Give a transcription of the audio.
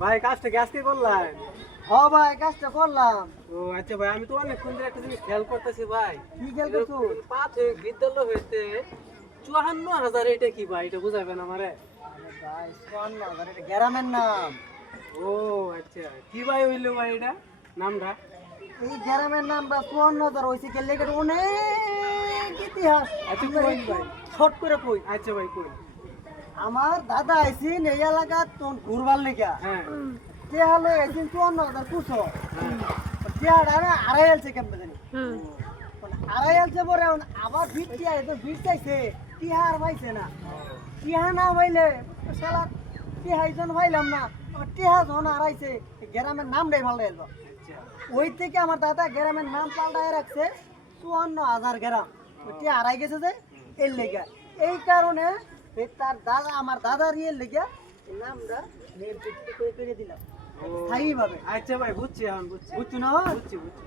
ভাই কাজটা কি আজকে করলাম? ভাই কাজটা করলাম। ও আচ্ছা ভাই, আমি তো অনেকক্ষণ ধরে একটা জিনিস খেয়াল করতেছি ভাই। কি খেয়াল করছো? প্রাথমিক বিদ্যালয় হইতে 54,000, এটা কি ভাই? এটা বুঝাবেন আমারে? আরে ভাই 54,000 এটা গ্রামের নাম। ও আচ্ছা, কি ভাই হইলো ভাই এটা নামটা? এই গ্রামের নামটা 54,000 হয়েছে কে লেগে অনেক ইতিহাস। আচ্ছা আমরা কই একটু ভাই? শর্ট করে কই। আচ্ছা ভাই কই? আমার দাদা আইছিন এই এলাকা তোর ঘুরবার লেগা। হ্যাঁ কে হলো আইছিন 54,000 কুছো। হ্যাঁ। টিয়াটা না আড়াই আলছে কেমন জানি। আড়াই আলছে পরে আবার ভিড় টিয়া এত ভিড় চাইছে টিহার পাইছে না। টিহা না পাইলে শালা টিহাইজন পাইলাম না। আবার টিহা যখন হারাইছে গ্রামের নামটাই ভালো লাগলো। আচ্ছা ওই থেকে আমার দাদা গ্রামের নাম পাল্টায় রাখছে 54,000 গ্রাম। ওইটি হারাই গেছে যে এর লেগা। এই কারণে তার দাদা আমার দাদার ইয়ের লেগা এই নামটা করে দিলাম ও স্থায়ীভাবে। আচ্ছা ভাই, বুঝছি এখন বুঝছি বুঝছো না? বুঝছি বুঝছি।